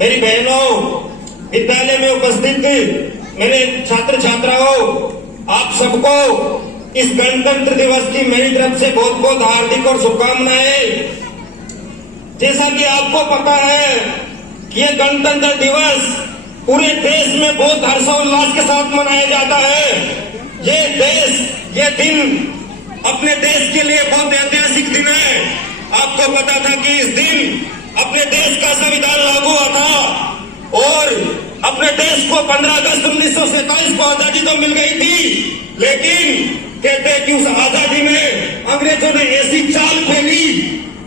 मेरी बहनों, विद्यालय में उपस्थित मेरे छात्र छात्राओं, आप सबको इस गणतंत्र दिवस की मेरी तरफ से बहुत बहुत हार्दिक और शुभकामनाएं। जैसा कि आपको पता है कि यह गणतंत्र दिवस पूरे देश में बहुत हर्षोल्लास के साथ मनाया जाता है। ये दिन अपने देश के लिए बहुत ऐतिहासिक दिन है। आपको पता था कि इस दिन अपने देश का संविधान लागू हुआ था और अपने देश को 15 अगस्त 1947 को आजादी तो मिल गई थी, लेकिन कहते हैं कि उस आजादी में अंग्रेजों ने ऐसी चाल खेली,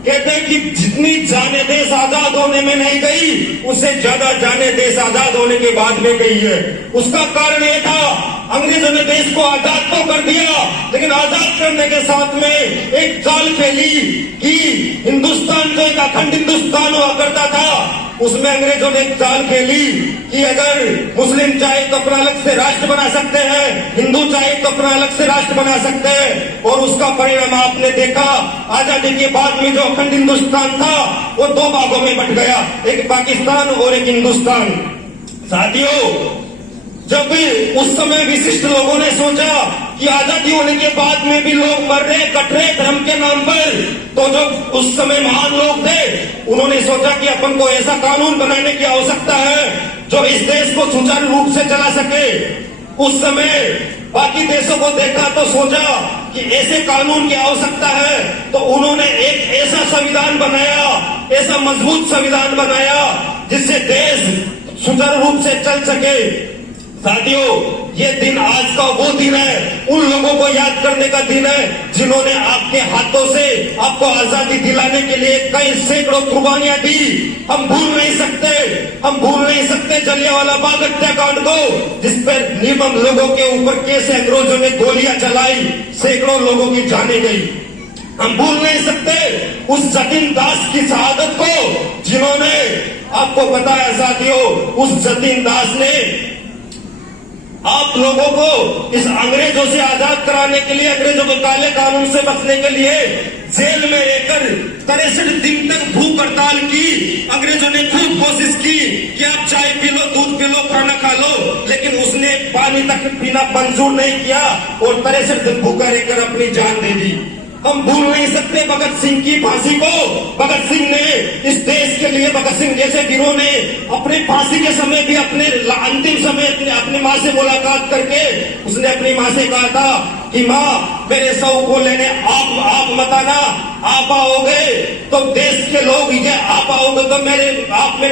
कहते हैं कि जितनी जाने देश आजाद होने में नहीं गई, उससे ज्यादा जाने देश आजाद होने के बाद में गई है। उसका कारण यह था, अंग्रेजों ने देश को आजाद तो कर दिया, लेकिन आजाद करने के साथ में एक चाल खेली कि हिंदुस्तान जो एक अखंड हिंदुस्तान हुआ करता था, उसमें अंग्रेजों ने एक चाल खेली कि अगर मुस्लिम चाहे तो अपना अलग से राष्ट्र बना सकते हैं, हिंदू चाहे तो अपना अलग से राष्ट्र बना सकते हैं। और उसका परिणाम आपने देखा, आजादी के बाद में जो अखंड हिंदुस्तान था वो दो भागों में बंट गया, एक पाकिस्तान और एक हिंदुस्तान। साथियों, जब उस समय विशिष्ट लोगों ने सोचा कि आजादी होने के बाद में भी लोग मर रहे कट रहे धर्म के नाम पर, तो जो उस समय महान लोग थे उन्होंने सोचा कि अपन को ऐसा कानून बनाने की आवश्यकता है जो इस देश को सुचारू रूप से चला सके। उस समय बाकी देशों को देखा तो सोचा कि ऐसे कानून की आवश्यकता है, तो उन्होंने एक ऐसा संविधान बनाया, ऐसा मजबूत संविधान बनाया जिससे देश सुचारू रूप से चल सके। साथियों, ये दिन आज का वो दिन है, उन लोगों को याद करने का दिन है जिन्होंने आपके हाथों से आपको आजादी दिलाने के लिए कई सैकड़ों कुर्बानियां दी। हम भूल नहीं सकते जलियांवाला बाग हत्याकांड को, जिस पर निर्मम लोगों के ऊपर कैसे अंग्रेजों ने गोलियां चलाई, सैकड़ों लोगों की जाने गई। हम भूल नहीं सकते उस जतीन दास की शहादत को, जिन्होंने, आपको पता है साथियों, उस जतीन दास ने आप लोगों को इस अंग्रेजों से आजाद कराने के लिए, अंग्रेजों के काले कानून से बचने के लिए जेल में रहकर 63 दिन तक भूख हड़ताल की। अंग्रेजों ने खूब कोशिश की कि आप चाय पी लो, दूध पी लो, खाना खा लो, लेकिन उसने पानी तक पीना मंजूर नहीं किया और 63 दिन भूखा रहकर अपनी जान दे दी। हम भूल नहीं सकते भगत सिंह की फांसी को। भगत सिंह ने इस देश के लिए, भगत सिंह जैसे वीरों ने अपने फांसी के समय भी, अपने अंतिम समय अपनी माँ से मुलाकात करके उसने अपनी माँ से कहा था कि माँ, मेरे शव को लेने आप मत आना, आप आओगे तो देश के लोग, ये आप आओगे तो आप मेरे